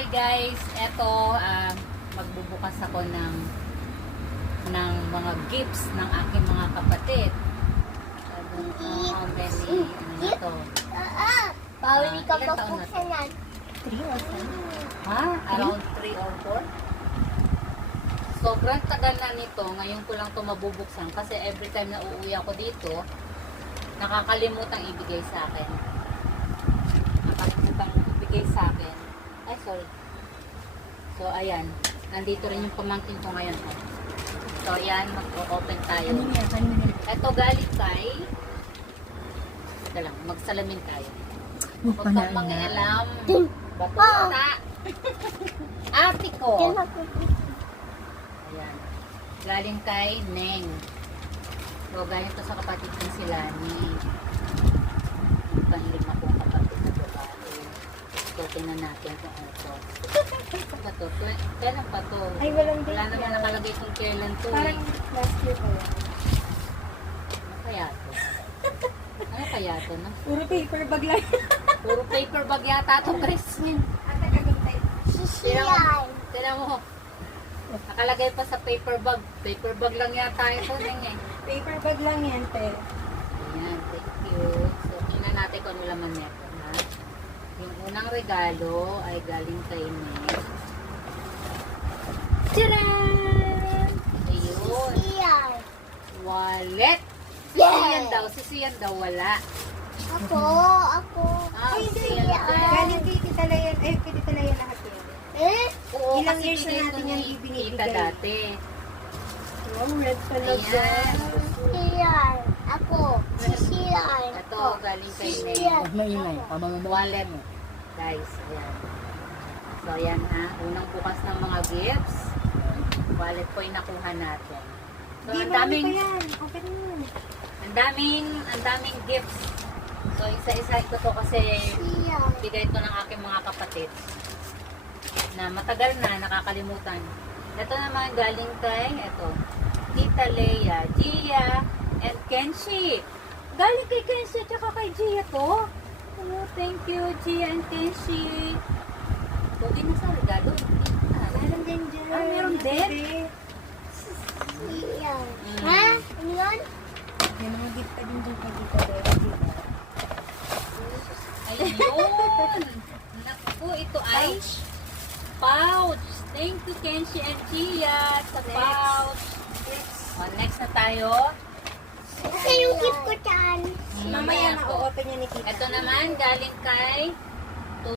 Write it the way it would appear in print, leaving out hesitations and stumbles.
Hi guys, eto magbubukas ako ng mga gifts ng aking mga kapatid. How many, ano na to? Bawal ka ilan taon na to? buksan yan. 3 or 4? Ha? Around 3 or 4? Sobrang tagal na nito. Ngayon ko lang ito mabubuksan kasi every time na uuwi ako dito, nakakalimutang ibigay sa akin. Nakakalimutang ibigay sa akin. Ay, sorry. So, ayan. Nandito rin yung pamangkin ko ngayon. So, ayan. Mag-open tayo. Ano niya? Kanina. Ito galing kay... Ito lang. Magsalamin tayo. Huwag kang Panalo na. mangialam. Batuta. Ate ko. Diyan ako. Ayan. Galing kay Neng. So, galing to sa kapatid ko si Lani. Panlima kong kapatid na babae. So, tinan natin kung ano to. Ano to? Kailan pa to? Ay, walang Wala date naman yan. nakalagay kung kailan to Parang eh. last year pa yan. Ano kaya to? Ano kaya to? No? Puro paper bag lang. Puro paper bag yata to, Chris. Ate, kagantay. Sisiyan. Tinan mo. Nakalagay pa sa paper bag. Paper bag lang yata ito, Neng eh. Paper bag lang yan, te. Ayan, thank you. So, tingnan natin kung ano laman nito, ha? Yung unang regalo ay galing kay Neng. Tcharan! Ayun. Sisiyan. Wallet! Yes! Sisiyan daw. Sisiyan daw, wala. Ako. Ah, Ay, hindi. sisiyan daw. Galing kay Tita Layan. Eh, kay Tita Layan lahat yun. Eh? Oo, Ilang kasi years na bigay natin ko yan ni ibinibigay. Tita dati. Wow, red talaga. Ayan. Sisiyan. Ako. Sisiyan. Ito, galing kay Neng. Sisiyan. Maingay. Wallet. Guys, ayan. So, ayan ha. Unang bukas ng mga gifts. Wallet po yung nakuha natin. So, Hindi, ang marami daming, pa yan. Open mo. ang daming gifts. So, isa-isa ito to kasi Sisiyan. bigay ito ng aking mga kapatid na matagal na nakakalimutan. Ito naman galing kay, ito, Tita Leia, Gia, and Kenshi. Galing kay Kenshi at kay Gia to. Oh, thank you, Gia and Kenshi. So, di na sa regalo. Meron din dyan. Ah, meron din? Sisiyan. Mm. Ha? Ano yun? May mga gift pa din dyan kay Tita Layan. Ayun! Naku, ito ay pouch. Thank you, Kenshi and Gia sa pouch. Next na tayo. Kasi yung gift ko dyan. Mamaya Mamaya po. na-open niya ni Tita. Ito naman, galing kay